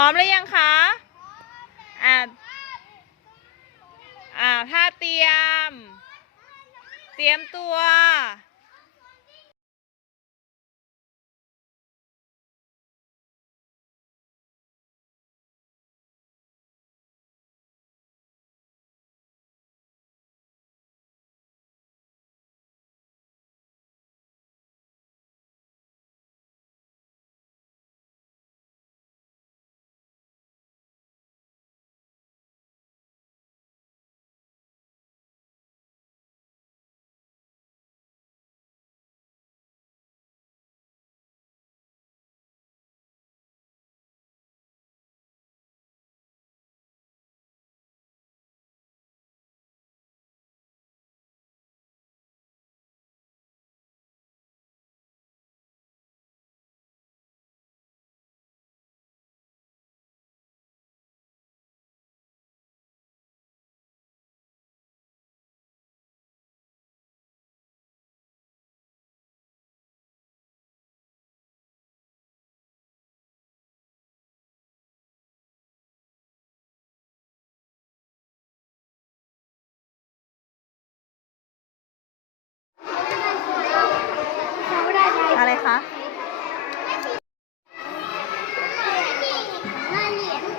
พร้อมหรือยังคะ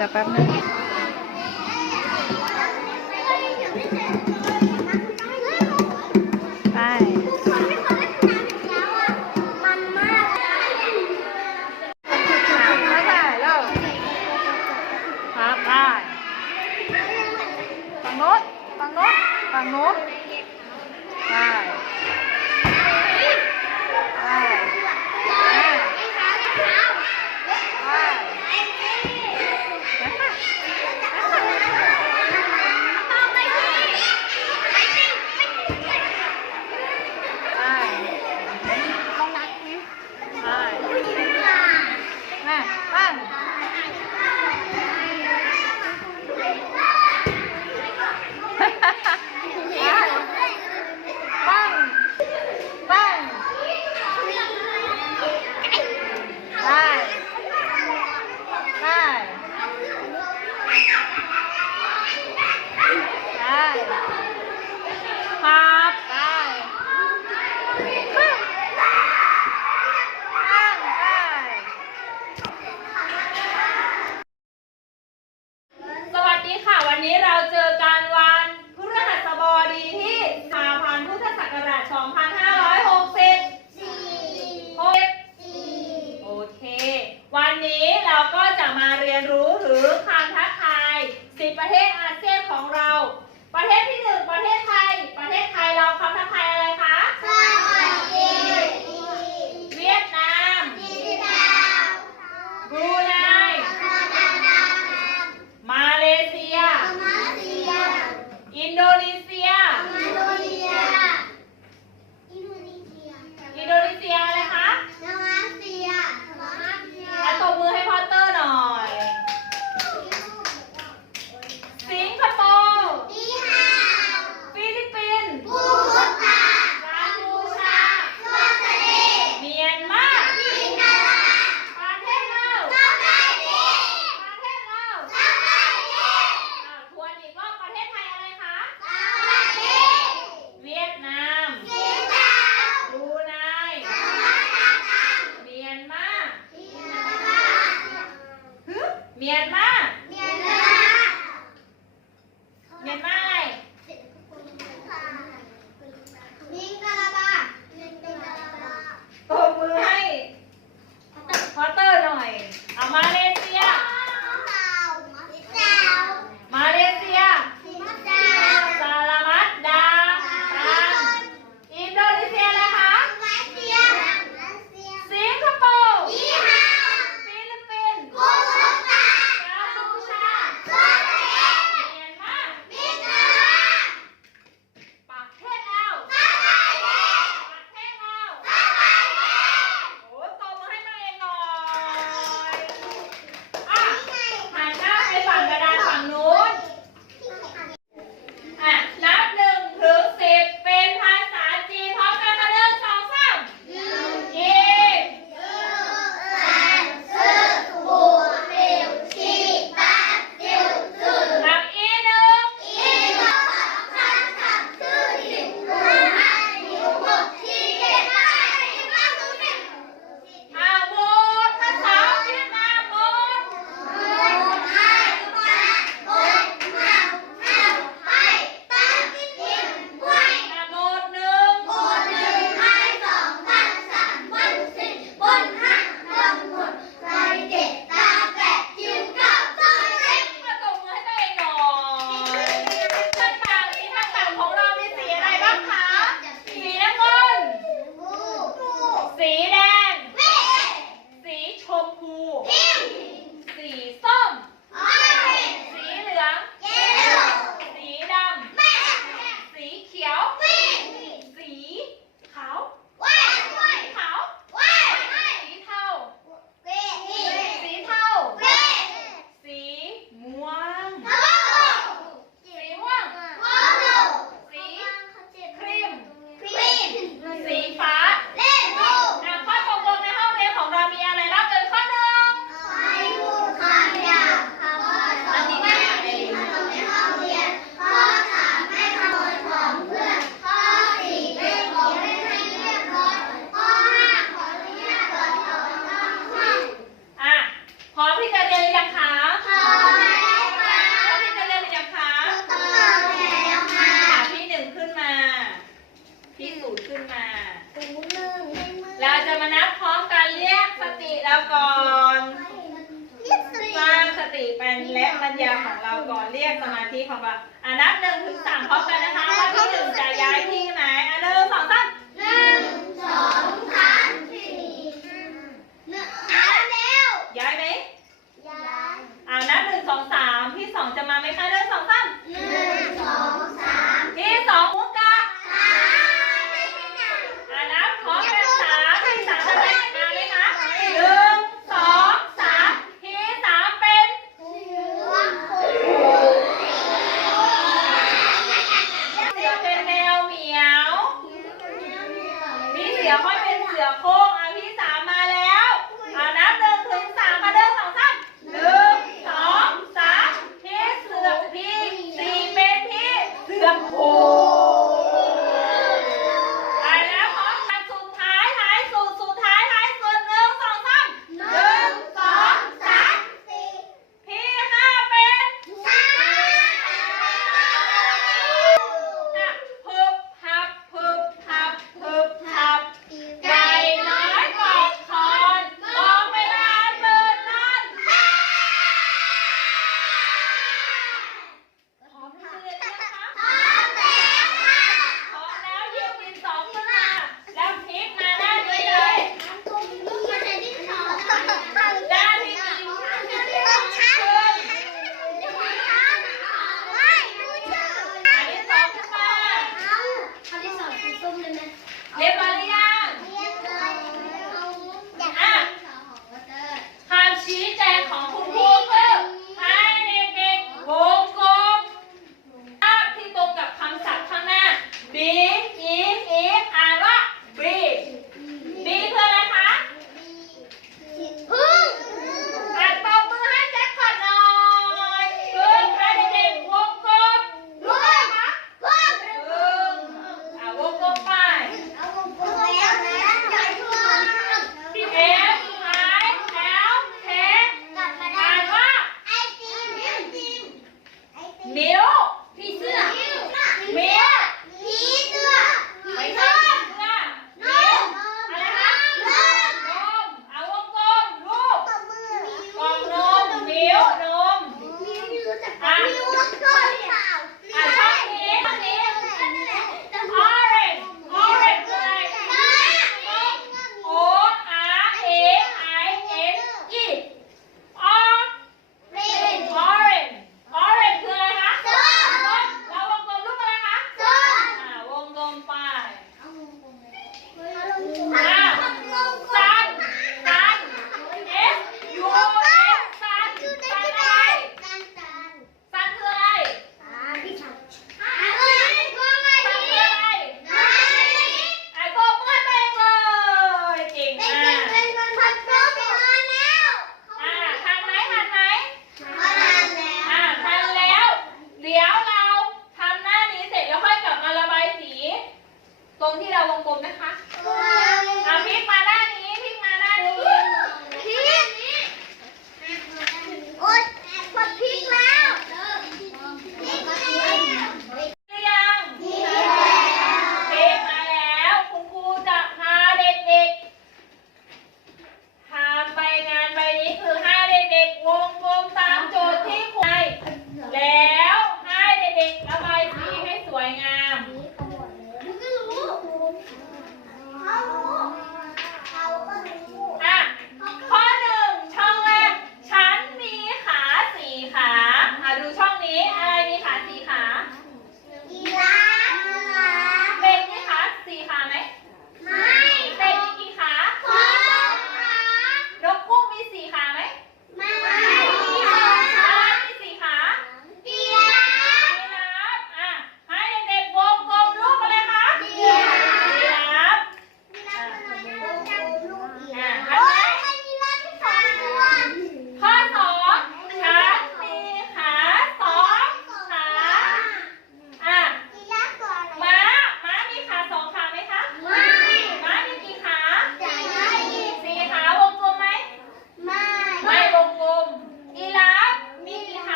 la. ดีค่ะ วันนี้เราเจอกันวันพฤหัสบดีที่สาพันพุทธศักราช 2564โอเค วันนี้เราก็จะมาเรียนรู้ถึงคำทักทาย 10 ประเทศอาเซียนของเรา ประเทศที่ 1 ประเทศไทย ญญาของเราก่อนเรียกสมาธิของเราอ่านับหนึ่งถึงสามพร้อมกันนะคะว่าที่หนึ่งจะย้ายที่ไหมอ่นหนึ่งสองสาม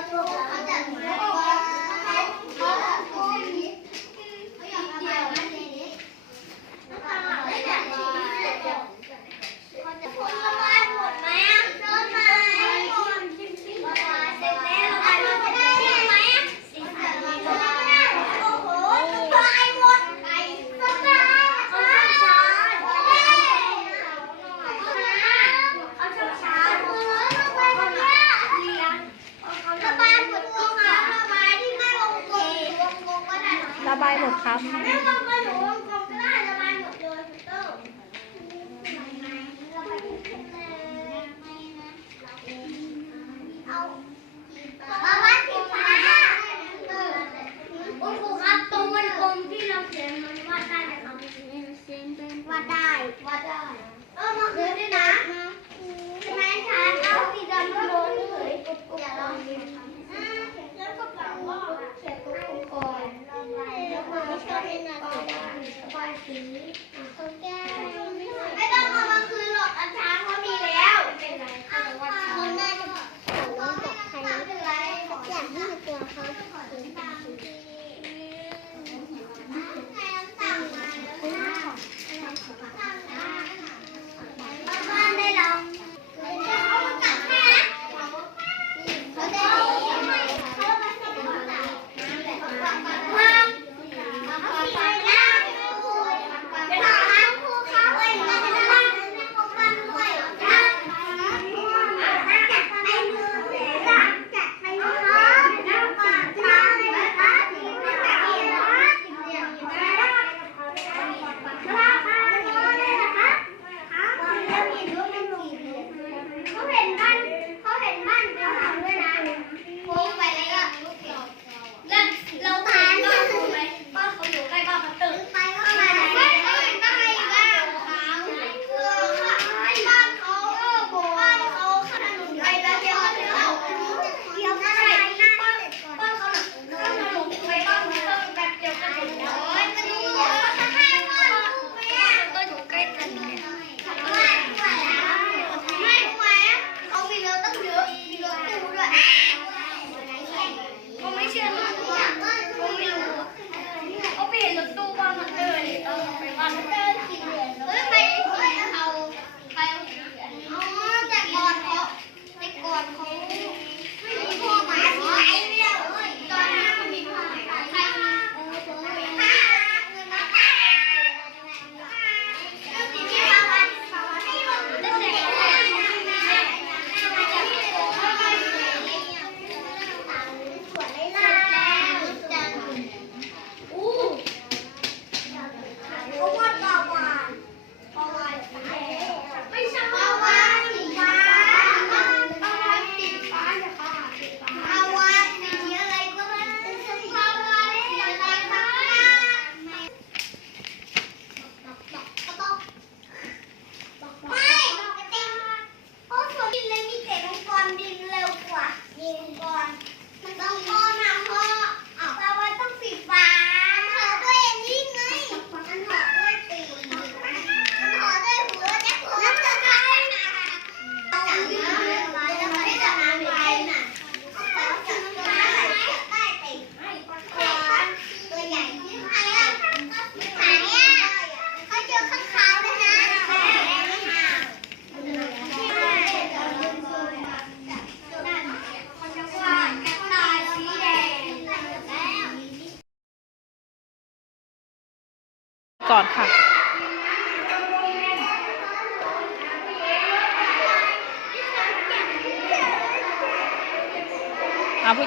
Thank you.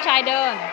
เ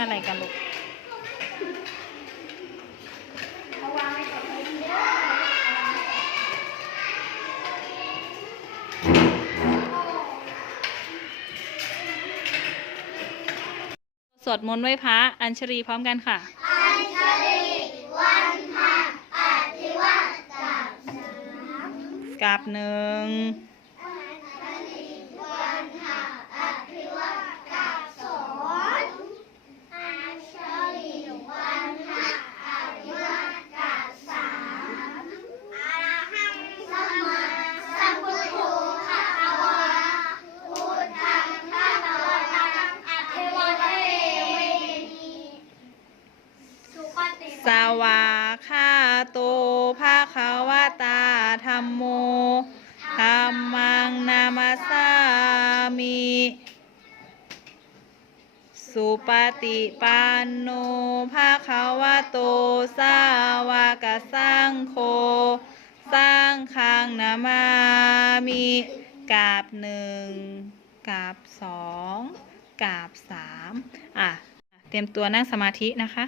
อะไรกันลูกสวดมนต์ไหว้พระอัญชรีพร้อมกันค่ะ อัญชลีวันพะอธิวัตกับสามกราบหนึ่ง วากะสร้างโค สร้างคังนามามีกาบหนึ่งกาบสองกาบสามอะ เตรียมตัวนั่งสมาธินะคะ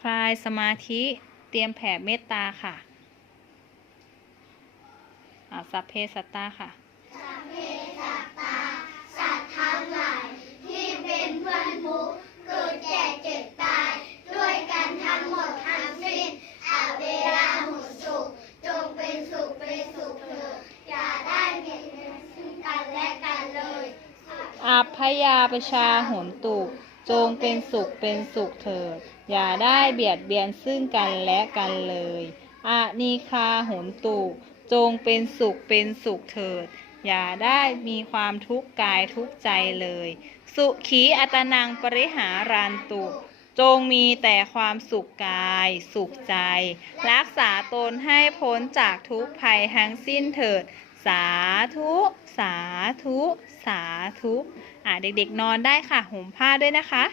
คลายสมาธิเตรียมแผ่เมตตาค่ะอ่าสัพเพสัตตาค่ะ สัพเพสัตตา สัตว์ทั้งหลายที่เป็นเพื่อนทุกข์เกิดแก่เจ็บตาย ด้วยกันทั้งหมดทั้งสิ้นอาเวลาหุสุข จงเป็นสุขเป็นสุขเถิดอย่าได้เบียดเบียนซึ่งกันและกันเลยอัพพยาประชาโหนตุจงเป็นสุขเป็นสุขเถิด อย่าได้เบียดเบียนซึ่งกันและกันเลยอานีคาโหนตุ จงเป็นสุขเป็นสุขเถิด อย่าได้มีความทุกข์กายทุกข์ใจเลย สุขีอัตนังปริหารันตุ จงมีแต่ความสุขกาย สุขใจ รักษาตนให้พ้นจากทุกภัยทั้งสิ้นเถิด สาธุ สาธุ สาธุ อะเด็กๆนอนได้ค่ะห่มผ้าด้วยนะคะ